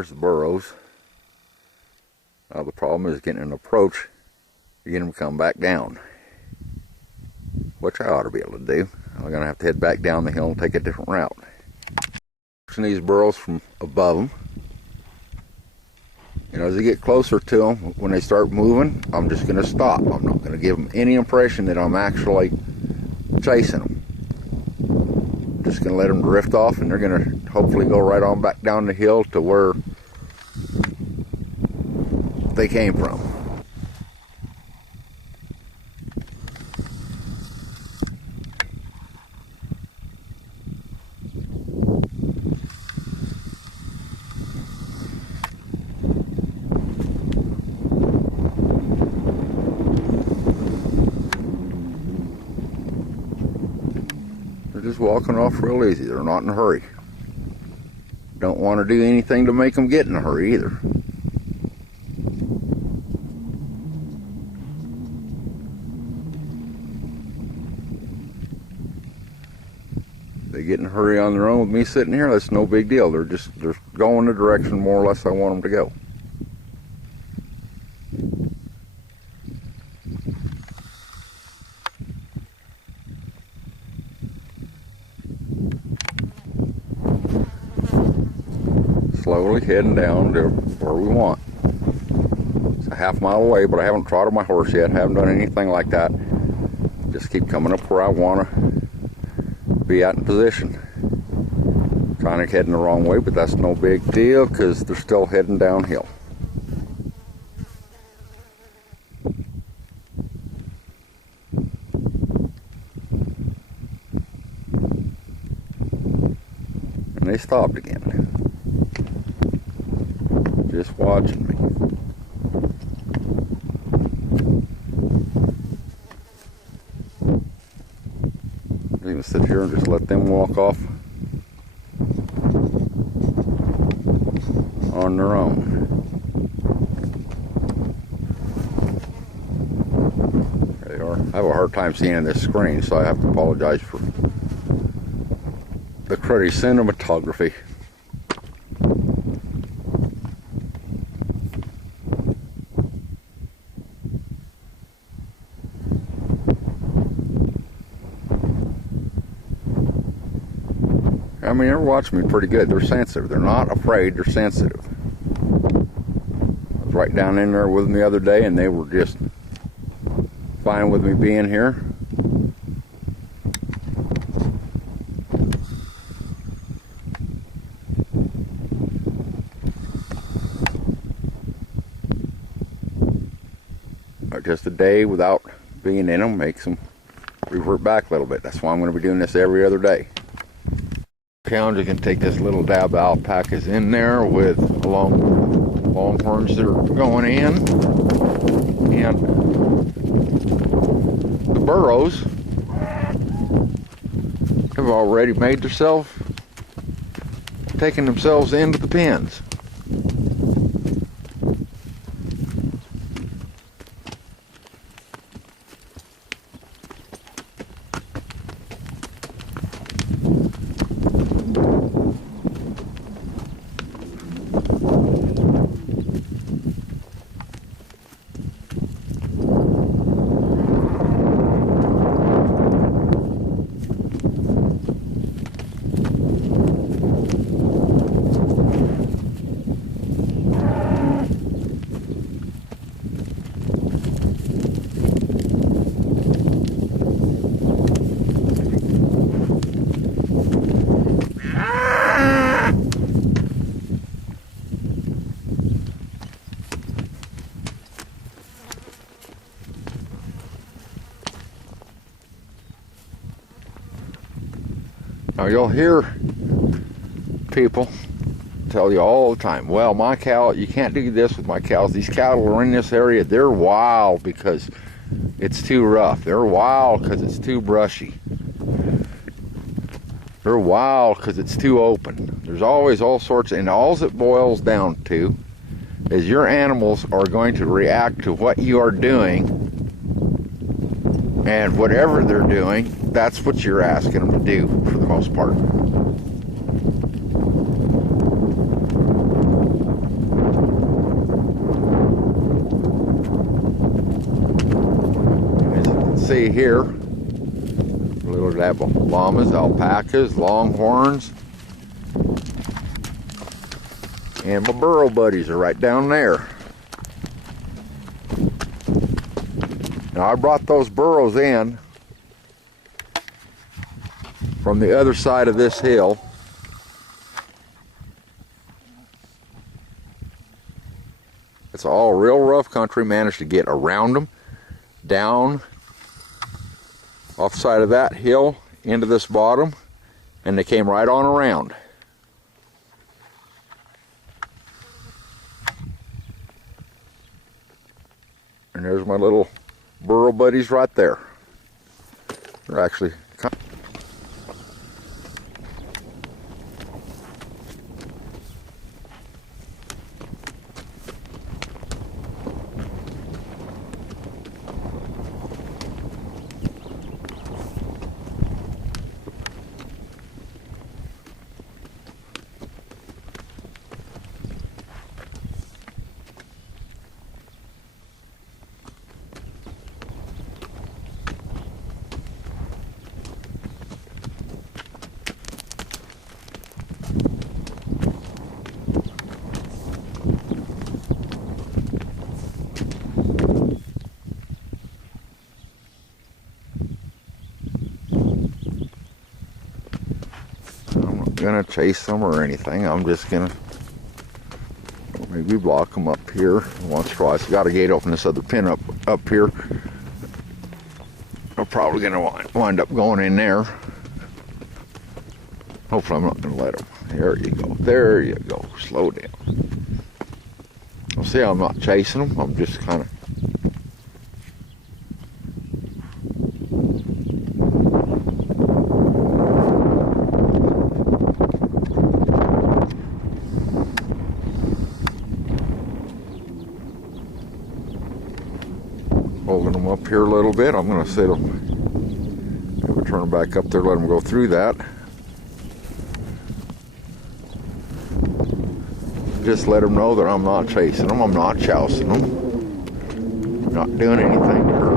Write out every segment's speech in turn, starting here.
there's the burros. The problem is getting an approach to get them to come back down, which I ought to be able to do. I'm going to have to head back down the hill and take a different route. Watching these burros from above them. You know, as I get closer to them, when they start moving, I'm just going to stop. I'm not going to give them any impression that I'm actually chasing them. I'm just going to let them drift off, and they're going to hopefully go right on back down the hill to where they came from. They're just walking off real easy. They're not in a hurry. Don't want to do anything to make them get in a hurry either. They get in a hurry on their own with me sitting here, that's no big deal. They're going the direction more or less I want them to go. Slowly heading down to where we want. It's a half mile away, but I haven't trotted my horse yet. Haven't done anything like that. Just keep coming up where I want to be at in position. Kind of heading the wrong way, but that's no big deal because they're still heading downhill. And they stopped again. Just watching me. I'm gonna sit here and just let them walk off on their own. There they are. I have a hard time seeing this screen, so I have to apologize for the cruddy cinematography. I mean, they're watching me pretty good. They're sensitive. They're not afraid. They're sensitive. I was right down in there with them the other day, and they were just fine with me being here. Just a day without being in them makes them revert back a little bit. That's why I'm going to be doing this every other day. Okay, I'm just going to take this little dab of alpacas in there with longhorns that are going in. And the burros have already made themselves, taken themselves into the pens. Now you'll hear people tell you all the time, well, my cow, you can't do this with my cows. These cattle are in this area, they're wild because it's too rough. They're wild because it's too brushy. They're wild because it's too open. There's always all sorts, and all it boils down to is your animals are going to react to what you are doing, and whatever they're doing, that's what you're asking them to do for the most part. see here, little dab of llamas, alpacas, longhorns, and my burro buddies are right down there. Now I brought those burros in from the other side of this hill. It's all real rough country. Managed to get around them, down off the side of that hill into this bottom, and they came right on around. And there's my little burro buddies right there. They're actually gonna chase them or anything. I'm just gonna maybe block them up here once or twice. Got a gate open this other pin up here. I'm probably gonna wind up going in there. Hopefully I'm not gonna let them. There you go. There you go. Slow down. I'll see, I'm not chasing them. I'm just kind of holding them up here a little bit. I'm going to sit them, maybe turn them back up there, let them go through that. Just let them know that I'm not chasing them, I'm not chousing them, I'm not doing anything to hurt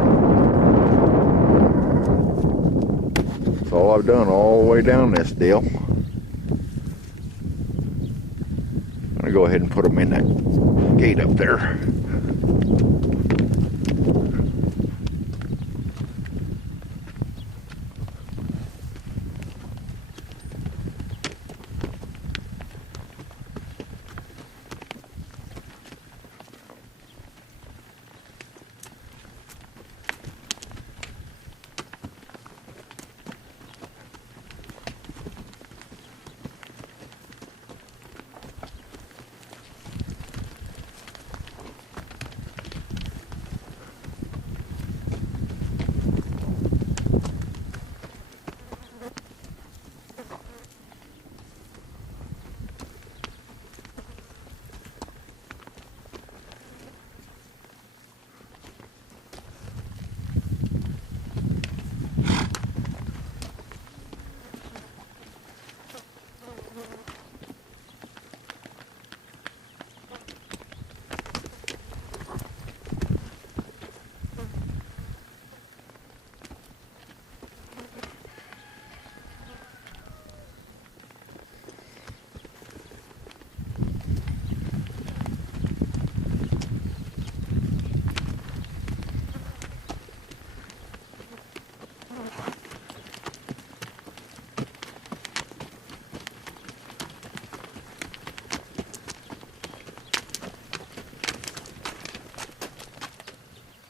them. That's all I've done all the way down this deal. I'm going to go ahead and put them in that gate up there.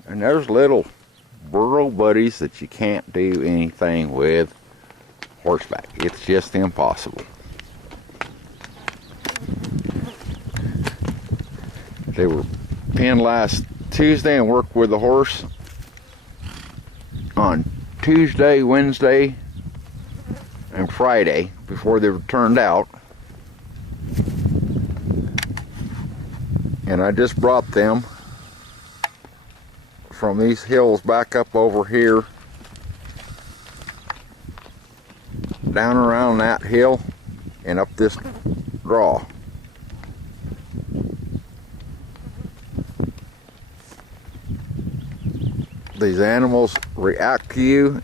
And there's little burro buddies that you can't do anything with horseback. It's just impossible. They were pinned last Tuesday and worked with the horse on Tuesday, Wednesday, and Friday before they were turned out. And I just brought them from these hills back up over here, down around that hill and up this draw. these animals react to you,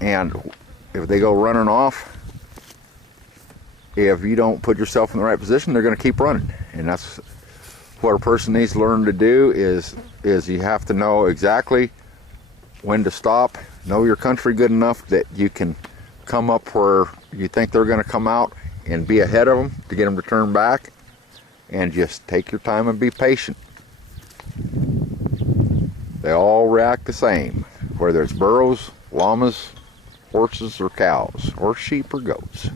and if they go running off, if you don't put yourself in the right position, they're going to keep running. And that's what a person needs to learn to do, is you have to know exactly when to stop, know your country good enough that you can come up where you think they're going to come out and be ahead of them to get them to turn back, and just take your time and be patient. They all react the same, whether it's burros, llamas, horses, or cows, or sheep or goats.